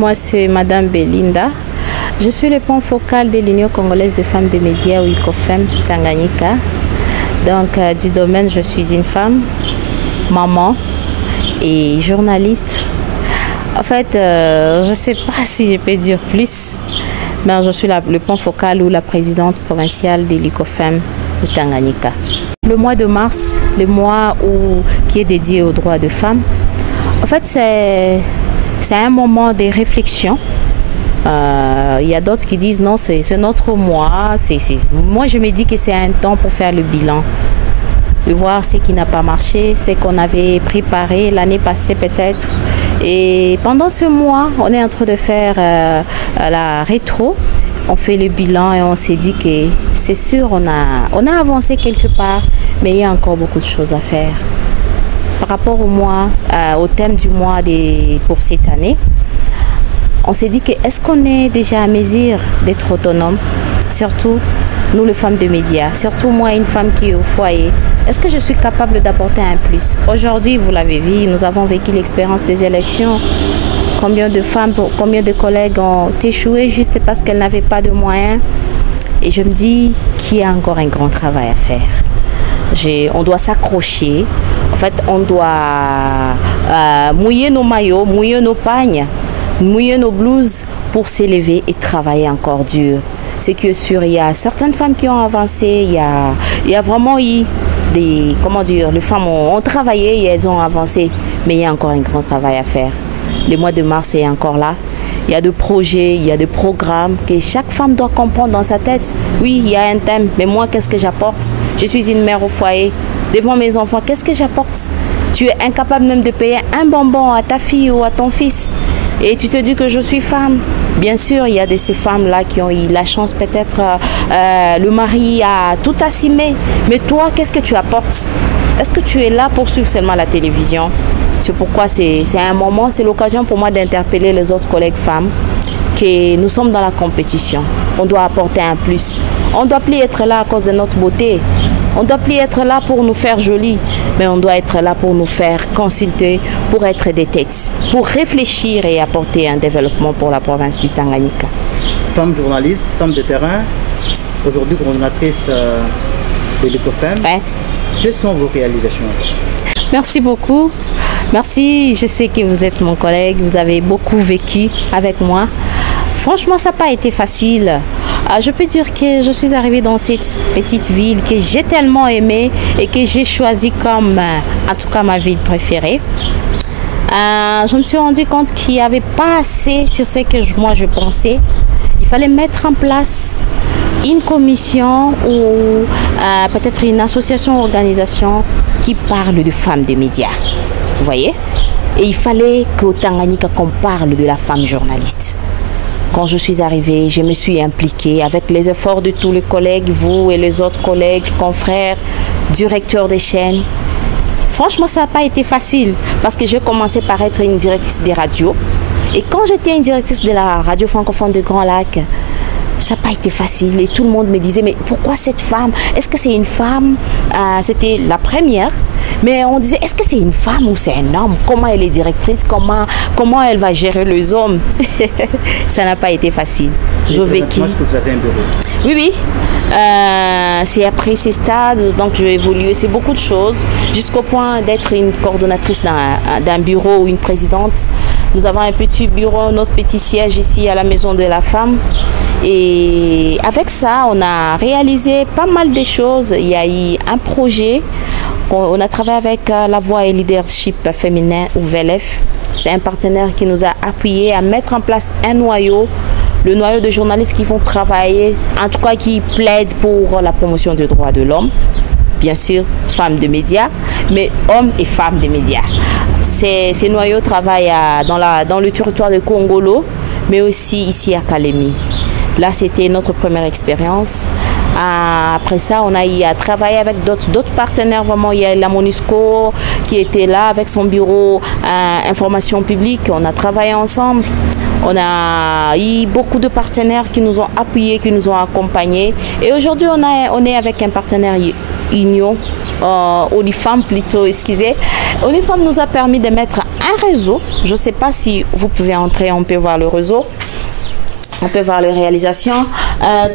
Moi, c'est Madame Belinda. Je suis le point focal de l'Union congolaise des femmes des médias, UCOFEM Tanganyika. Donc, du domaine, je suis une femme, maman et journaliste. En fait, je ne sais pas si je peux dire plus, mais je suis le point focal ou la présidente provinciale de l'UCOFEM Tanganyika. Le mois de mars, le mois qui est dédié aux droits des femmes, en fait, c'est un moment de réflexion. Il y a d'autres qui disent non, c'est notre mois. Moi, je me dis que c'est un temps pour faire le bilan, de voir ce qui n'a pas marché, ce qu'on avait préparé l'année passée peut-être. Et pendant ce mois, on est en train de faire la rétro. On fait le bilan et on s'est dit que c'est sûr, on a avancé quelque part, mais il y a encore beaucoup de choses à faire. Par rapport au mois, au thème du mois pour cette année, on s'est dit que est-ce qu'on est déjà à mesure d'être autonome, surtout nous les femmes de médias, surtout moi une femme qui est au foyer. Est-ce que je suis capable d'apporter un plus? Aujourd'hui, vous l'avez vu, nous avons vécu l'expérience des élections. Combien de femmes, combien de collègues ont échoué juste parce qu'elles n'avaient pas de moyens? Et je me dis qu'il y a encore un grand travail à faire. On doit s'accrocher. En fait, on doit mouiller nos maillots, mouiller nos pagnes, mouiller nos blouses pour s'élever et travailler encore dur. C'est que sûr, il y a certaines femmes qui ont avancé, il y a vraiment eu des, comment dire, les femmes ont travaillé et elles ont avancé, mais il y a encore un grand travail à faire. Le mois de mars est encore là. Il y a des projets, il y a des programmes que chaque femme doit comprendre dans sa tête. Oui, il y a un thème, mais moi, qu'est-ce que j'apporte? Je suis une mère au foyer. Devant mes enfants, qu'est-ce que j'apporte? Tu es incapable même de payer un bonbon à ta fille ou à ton fils. Et tu te dis que je suis femme. Bien sûr, il y a de ces femmes-là qui ont eu la chance, peut-être, le mari a tout assumé. Mais toi, qu'est-ce que tu apportes? Est-ce que tu es là pour suivre seulement la télévision? C'est pourquoi c'est un moment, c'est l'occasion pour moi d'interpeller les autres collègues femmes que nous sommes dans la compétition. On doit apporter un plus. On ne doit plus être là à cause de notre beauté. On ne doit plus être là pour nous faire jolie, mais on doit être là pour nous faire consulter, pour être des têtes, pour réfléchir et apporter un développement pour la province du Tanganyika. Femme journaliste, femme de terrain, aujourd'hui coordonnatrice de l'UCOFEM. Ouais. Quelles sont vos réalisations? Merci beaucoup. Merci, je sais que vous êtes mon collègue, vous avez beaucoup vécu avec moi. Franchement, ça n'a pas été facile. Je peux dire que je suis arrivée dans cette petite ville que j'ai tellement aimée et que j'ai choisie comme, en tout cas, ma ville préférée. Je me suis rendu compte qu'il n'y avait pas assez sur ce que moi je pensais. Il fallait mettre en place une commission ou peut-être une association, organisation qui parle de femmes de médias. Vous voyez? Et il fallait qu'au Tanganyika, qu'on parle de la femme journaliste. Quand je suis arrivée, je me suis impliquée avec les efforts de tous les collègues, vous et les autres collègues, confrères, directeurs des chaînes. Franchement, ça n'a pas été facile parce que j'ai commencé par être une directrice des radios. Et quand j'étais une directrice de la radio francophone de Grand Lac, ça n'a pas été facile. Et tout le monde me disait, mais pourquoi cette femme? Est-ce que c'est une femme? C'était la première. Mais on disait, est-ce que c'est une femme ou c'est un homme? Comment elle est directrice? Comment elle va gérer les hommes? Ça n'a pas été facile. Je vécu. Est-ce que vous avez un bureau? Oui, oui. C'est après ces stades, donc j'ai évolué. C'est beaucoup de choses, jusqu'au point d'être une coordonnatrice d'un bureau ou une présidente. Nous avons un petit bureau, notre petit siège ici à la Maison de la Femme. Et avec ça, on a réalisé pas mal de choses. Il y a eu un projet. On a travaillé avec La Voix et Leadership Féminin ou VLF. C'est un partenaire qui nous a appuyés à mettre en place un noyau, le noyau de journalistes qui vont travailler, en tout cas qui plaident pour la promotion des droits de l'homme. Bien sûr, femmes de médias, mais hommes et femmes de médias. Ces noyaux travaillent dans le territoire de Congolo, mais aussi ici à Kalemi. Là, c'était notre première expérience. Après ça, on a eu à travailler avec d'autres partenaires. Vraiment, il y a la MONUSCO qui était là avec son bureau information publique. On a travaillé ensemble. On a eu beaucoup de partenaires qui nous ont appuyés, qui nous ont accompagnés. Et aujourd'hui, on est avec un partenaire Union, Olifam plutôt, excusez. Olifam nous a permis de mettre un réseau. Je ne sais pas si vous pouvez entrer, on peut voir le réseau. On peut voir les réalisations.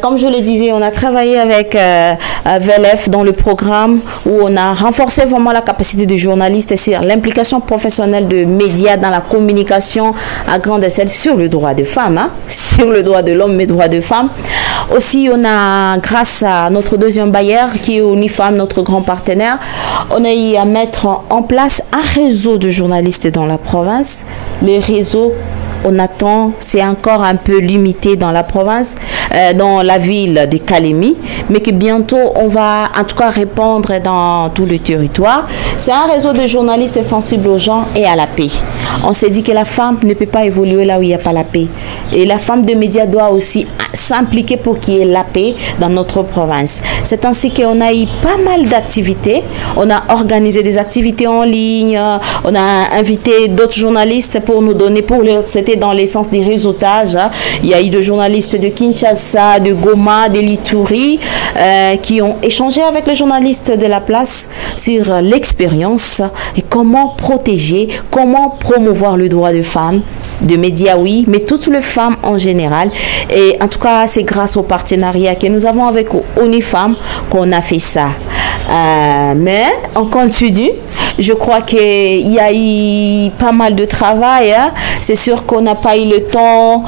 Comme je le disais, on a travaillé avec VLF dans le programme où on a renforcé vraiment la capacité des journalistes et sur l'implication professionnelle de médias dans la communication à grande échelle sur le droit des femmes, hein, sur le droit de l'homme, mais droit des femmes. Aussi, on a, grâce à notre deuxième bailleur qui est Unifam, notre grand partenaire, on a eu à mettre en place un réseau de journalistes dans la province. Les réseaux, on attend, c'est encore un peu limité dans la province, dans la ville de Kalemi, mais que bientôt on va en tout cas répandre dans tout le territoire. C'est un réseau de journalistes sensibles aux gens et à la paix. On s'est dit que la femme ne peut pas évoluer là où il n'y a pas la paix. Et la femme de médias doit aussi s'impliquer pour qu'il y ait la paix dans notre province. C'est ainsi qu'on a eu pas mal d'activités. On a organisé des activités en ligne, on a invité d'autres journalistes pour nous donner, c'était dans l'essence des réseautages. Il y a eu des journalistes de Kinshasa, de Goma, de l'Ituri qui ont échangé avec les journalistes de la place sur l'expérience et comment protéger, comment promouvoir le droit des femmes, de médias, oui, mais toutes les femmes en général. Et en tout cas, c'est grâce au partenariat que nous avons avec Unifam qu'on a fait ça. Mais on continue. Je crois qu'il y a eu pas mal de travail. Hein. C'est sûr qu'on n'a pas eu le temps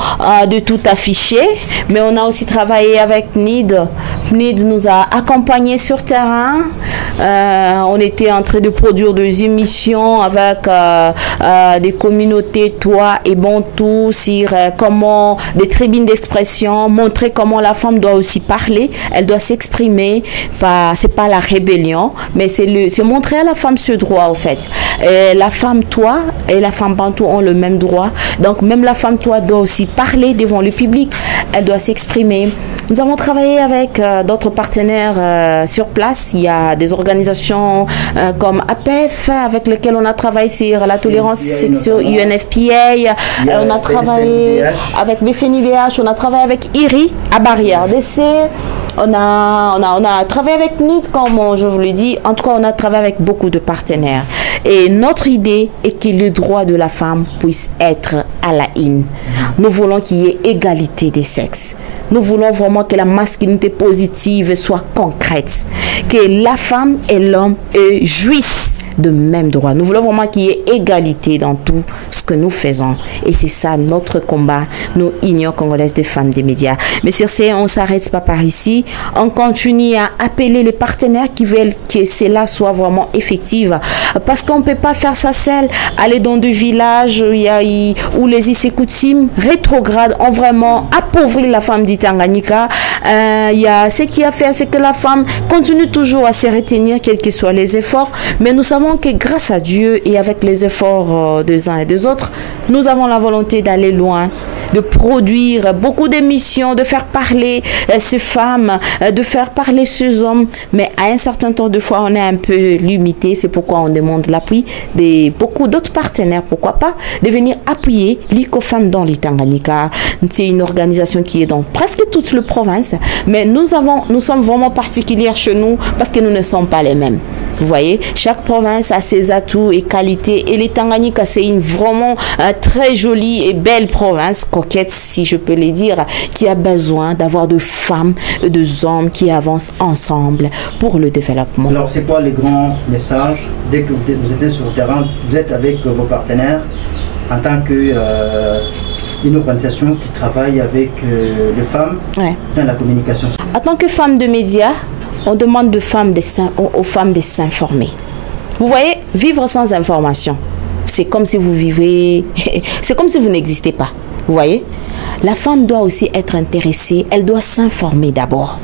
de tout afficher, mais on a aussi travaillé avec NID. NID nous a accompagnés sur terrain. On était en train de produire des émissions avec des communautés, toi et Bantou, sur comment des tribunes d'expression, montrer comment la femme doit aussi parler, elle doit s'exprimer. C'est pas la rébellion, mais c'est montrer à la femme ce droit en fait. Et la femme toi et la femme Bantou ont le même droit, donc même la femme toi doit aussi parler devant le public, elle doit s'exprimer. Nous avons travaillé avec d'autres partenaires sur place. Il y a des organisations comme APEF avec lesquelles on a travaillé sur la tolérance sexuelle, UNFPA. On a travaillé avec BCNIDH, on a travaillé avec IRI à Barrière d'Essai. On a travaillé avec NID, comme je vous le dis. En tout cas, on a travaillé avec beaucoup de partenaires. Et notre idée est que le droit de la femme puisse être à la une. Nous voulons qu'il y ait égalité des sexes. Nous voulons vraiment que la masculinité positive soit concrète. Que la femme et l'homme jouissent de même droit. Nous voulons vraiment qu'il y ait égalité dans tout ce que nous faisons. Et c'est ça notre combat, nous, Union congolaise des femmes des médias. Mais sur ce, on ne s'arrête pas par ici. On continue à appeler les partenaires qui veulent que cela soit vraiment effectif. Parce qu'on ne peut pas faire ça seul. Aller dans des villages où les essais coutumes rétrogrades ont vraiment appauvri la femme d'Itanganyika. Il y a ce qui a fait, c'est que la femme continue toujours à se retenir, quels que soient les efforts. Mais nous savons que grâce à Dieu et avec les efforts des uns et des autres, nous avons la volonté d'aller loin, de produire beaucoup d'émissions, de faire parler ces femmes, de faire parler ces hommes. Mais à un certain temps, de fois, on est un peu limité. C'est pourquoi on demande l'appui de beaucoup d'autres partenaires. Pourquoi pas de venir appuyer l'ICOFEM dans l'Itanganyika. C'est une organisation qui est dans presque toutes les provinces. Mais nous sommes vraiment particuliers chez nous parce que nous ne sommes pas les mêmes. Vous voyez, chaque province a ses atouts et qualités. Et les Tanganyika, c'est une vraiment très jolie et belle province, coquette si je peux le dire, qui a besoin d'avoir de femmes et de hommes qui avancent ensemble pour le développement. Alors, c'est quoi les grands messages dès que vous êtes sur le terrain, vous êtes avec vos partenaires en tant que une organisation qui travaille avec les femmes dans la communication? En tant que femme de médias, on demande aux femmes de s'informer. Vous voyez, vivre sans information, c'est comme si vous vivez, c'est comme si vous n'existez pas. Vous voyez, la femme doit aussi être intéressée, elle doit s'informer d'abord.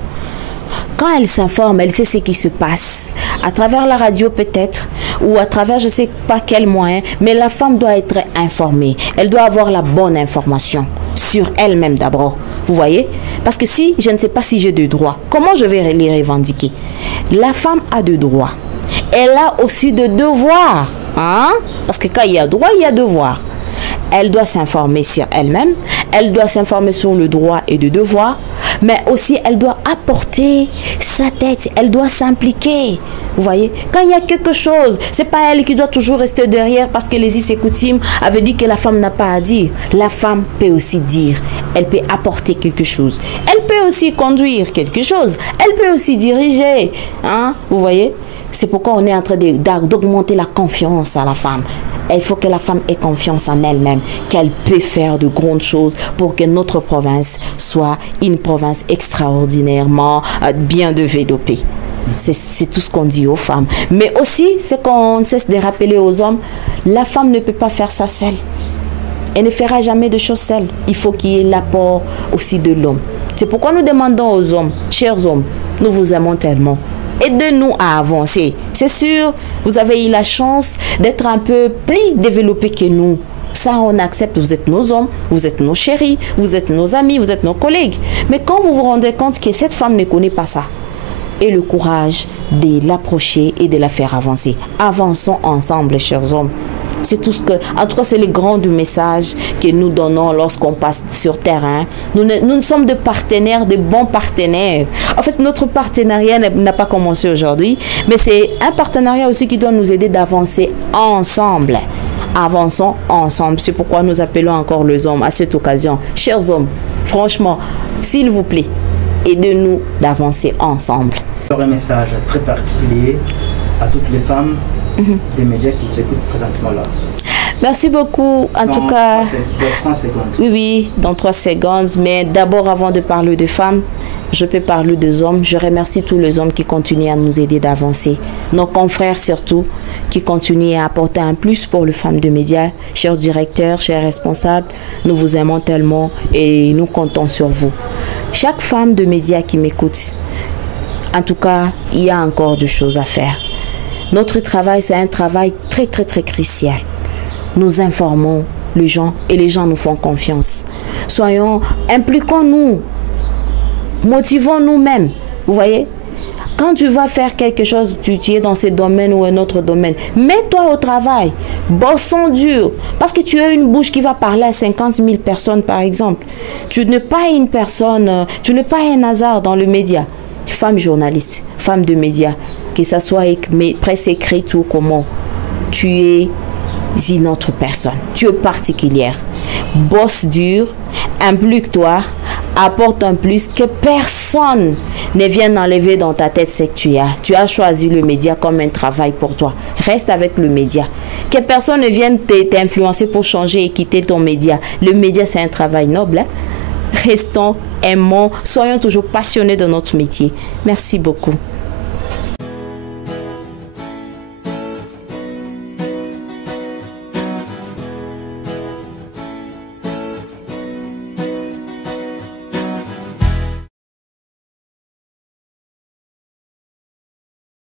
Quand elle s'informe, elle sait ce qui se passe. À travers la radio peut-être, ou à travers je ne sais pas quel moyen, mais la femme doit être informée. Elle doit avoir la bonne information sur elle-même d'abord. Vous voyez? Parce que si je ne sais pas si j'ai de droits, comment je vais les revendiquer? La femme a de droits. Elle a aussi de devoirs. Hein? Parce que quand il y a droit, il y a devoir. Elle doit s'informer sur elle-même. Elle doit s'informer sur le droit et le devoir. mais aussi elle doit apporter sa tête, elle doit s'impliquer. Vous voyez, quand il y a quelque chose, c'est pas elle qui doit toujours rester derrière parce que les us et coutumes avaient dit que la femme n'a pas à dire. La femme peut aussi dire, elle peut apporter quelque chose. Elle peut aussi conduire quelque chose. Elle peut aussi diriger. Hein? Vous voyez, c'est pourquoi on est en train d'augmenter la confiance à la femme. Il faut que la femme ait confiance en elle-même, qu'elle peut faire de grandes choses pour que notre province soit une province extraordinairement bien développée. C'est tout ce qu'on dit aux femmes. Mais aussi, ce qu'on cesse de rappeler aux hommes, la femme ne peut pas faire ça seule. Elle ne fera jamais de choses seule. Il faut qu'il y ait l'apport aussi de l'homme. C'est pourquoi nous demandons aux hommes, chers hommes, nous vous aimons tellement. Aidez-nous à avancer. C'est sûr, vous avez eu la chance d'être un peu plus développés que nous. Ça, on accepte. Vous êtes nos hommes, vous êtes nos chéris, vous êtes nos amis, vous êtes nos collègues. Mais quand vous vous rendez compte que cette femme ne connaît pas ça, et le courage de l'approcher et de la faire avancer. Avançons ensemble, chers hommes. C'est tout ce que, en tout cas, c'est le grand message que nous donnons lorsqu'on passe sur terrain. Nous sommes de partenaires, de bons partenaires. En fait, notre partenariat n'a pas commencé aujourd'hui, mais c'est un partenariat aussi qui doit nous aider d'avancer ensemble. Avançons ensemble. C'est pourquoi nous appelons encore les hommes à cette occasion. Chers hommes, franchement, s'il vous plaît, aidez-nous d'avancer ensemble. Un message très particulier à toutes les femmes des médias qui vous écoutent présentement là. Merci beaucoup. En tout cas, dans 3 secondes. Oui, dans 3 secondes. Mais d'abord, avant de parler de femmes, je peux parler des hommes. Je remercie tous les hommes qui continuent à nous aider d'avancer. Nos confrères surtout, qui continuent à apporter un plus pour les femmes de médias. Chers directeurs, chers responsables, nous vous aimons tellement et nous comptons sur vous. Chaque femme de médias qui m'écoute, en tout cas, il y a encore des choses à faire. Notre travail, c'est un travail très, très, très crucial. Nous informons les gens et les gens nous font confiance. Impliquons-nous, motivons nous-mêmes. Vous voyez, quand tu vas faire quelque chose, tu es dans ce domaine ou un autre domaine, mets-toi au travail, bossons dur, parce que tu as une bouche qui va parler à 50 000 personnes par exemple. Tu n'es pas une personne, tu n'es pas un hasard dans le média. Femme journaliste, femme de médias, que ce soit presse écrite ou comment, tu es une autre personne, tu es particulière. Bosse dur, implique-toi, apporte un plus que personne ne vienne enlever dans ta tête ce que tu as. Tu as choisi le média comme un travail pour toi. Reste avec le média. Que personne ne vienne t'influencer pour changer et quitter ton média. Le média, c'est un travail noble. Hein? Restons, aimons, soyons toujours passionnés de notre métier. Merci beaucoup.